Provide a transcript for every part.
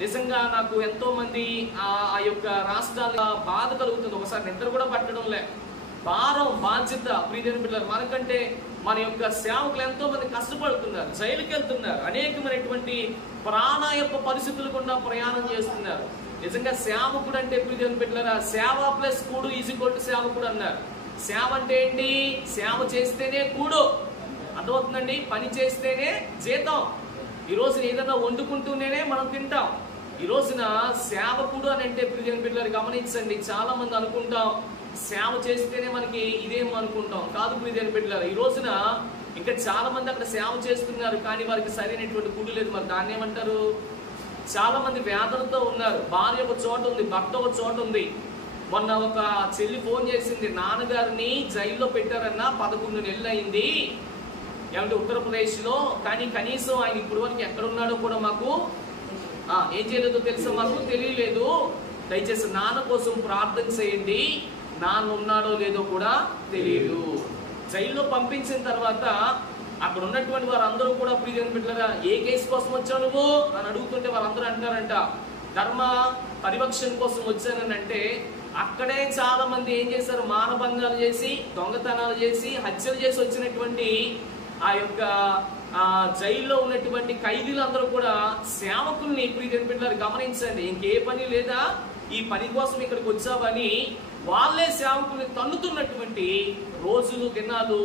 నిజంగా నాకు ఎంతో మంది ఆ యొక్క రాష్ట్రాల బాధ కలుగుతుంది. ఒకసారి నిద్ర కూడా పట్టడం లే, భారం బాధ్యత. ప్రియమైన పిల్లలు, మనకంటే మన యొక్క సేవకులు ఎంతో మంది కష్టపడుతున్నారు, జైలుకి వెళ్తున్నారు, అనేకమైనటువంటి ప్రాణాయప పరిస్థితులు కూడా ప్రయాణం చేస్తున్నారు. నిజంగా సేవకుడు అంటే ప్రియమైన పిల్లల, సేవ ప్లస్ కూడు ఈజ్ ఈక్వల్ టు సేవకుడు అన్నారు. సేవ అంటే ఏంటి? సేవ చేస్తేనే కూడు, అర్థమవుతుందండి. పని చేస్తేనే జీతం. ఈ రోజున ఏదైనా వండుకుంటూనే మనం తింటాం. ఈ రోజున సేవకుడు అని అంటే ప్రియమైన పిల్లలు గమనించండి, చాలా మంది అనుకుంటాం సేవ చేస్తేనే మనకి ఇదేం అనుకుంటాం. కాదు ప్రియమైన పిల్లలు, ఈ రోజున ఇంకా చాలా మంది అక్కడ సేవ చేస్తున్నారు, కానీ వారికి సరైనటువంటి కూడు లేదు. మరి దాన్ని ఏమంటారు? చాలా మంది వేదనతో ఉన్నారు. భార్య ఒక చోట ఉంది, భర్త ఒక చోట ఉంది. మొన్న ఒక చెల్లి ఫోన్ చేసింది, నాన్నగారిని జైల్లో పెట్టారన్న 11 నెలలు అయింది ఏమంటే ఉత్తరప్రదేశ్ లో, కానీ కనీసం ఆయన ఇప్పుడు వరకు ఎక్కడున్నాడో కూడా మాకు ఏం చేయలేదో తెలుసా, మాకు తెలియలేదు. దయచేసి నాన్న కోసం ప్రార్థన చేయండి, నాన్న ఉన్నాడో లేదో కూడా తెలియదు. జైల్లో పంపించిన తర్వాత అక్కడ ఉన్నటువంటి వారందరూ కూడా ప్రియమైన బిడ్డలారా, ఏ కేసు కోసం వచ్చావు నువ్వు అని అడుగుతుంటే వాళ్ళందరూ అంటారంట, ధర్మ పరిరక్షణ కోసం వచ్చానని. అంటే అక్కడే చాలా మంది ఏం చేశారు? మానభంగాలు చేసి, దొంగతనాలు చేసి, హత్యలు చేసి వచ్చినటువంటి ఆ యొక్క జైల్లో ఉన్నటువంటి ఖైదీలందరూ కూడా సేవకుల్ని ప్రియమైన బిడ్డలారా గమనించండి, ఇంకే పని లేదా, ఈ పని కోసం ఇక్కడికి వచ్చావని వాళ్ళే సేవకుల్ని తన్నుతున్నటువంటి రోజులు, దినాలు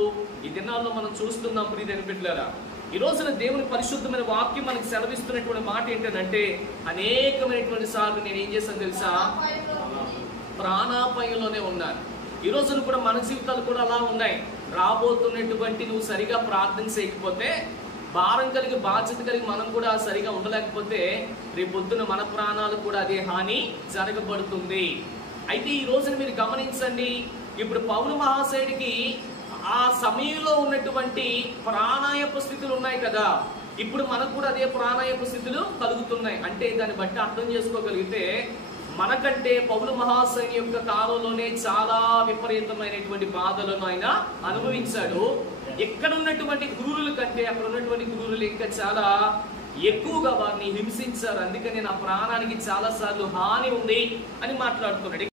ఈ దినాల్లో మనం చూస్తున్నాం. ప్రియమైన బిడ్డలారా, ఈ రోజున దేవుని పరిశుద్ధమైన వాక్యం మనకి సెలవిస్తున్నటువంటి మాట ఏంటంటే, అనేకమైనటువంటి సార్లు నేను ఏం చేశాను తెలుసా? ప్రాణాపాయంలోనే ఉన్నాను. ఈ రోజున కూడా మన జీవితాలు కూడా అలా ఉన్నాయి. రాబోతున్నటువంటి నువ్వు సరిగా ప్రార్థన చేయకపోతే, భారం కలిగి బాధ్యత కలిగి మనం కూడా సరిగా ఉండలేకపోతే, రేపొద్దున మన ప్రాణాలు కూడా అదే హాని జరగబడుతుంది. అయితే ఈ రోజున మీరు గమనించండి, ఇప్పుడు పౌలు మహాశయుడికి ఆ సమయంలో ఉన్నటువంటి ప్రాణాయప స్థితులు ఉన్నాయి కదా, ఇప్పుడు మనకు కూడా అదే ప్రాణాయప స్థితులు కలుగుతున్నాయి. అంటే దాన్ని బట్టి అర్థం చేసుకోగలిగితే, మనకంటే పౌలు మహాశయుని యొక్క కాలంలోనే చాలా విపరీతమైనటువంటి బాధలను ఆయన అనుభవించాడు. ఎక్కడ ఉన్నటువంటి క్రూరుల కంటే అక్కడ ఉన్నటువంటి క్రూరులు ఇంకా చాలా ఎక్కువగా వారిని హింసించారు. అందుకని నా ప్రాణానికి చాలా సార్లు హాని ఉంది అని మాట్లాడుతున్నాడు.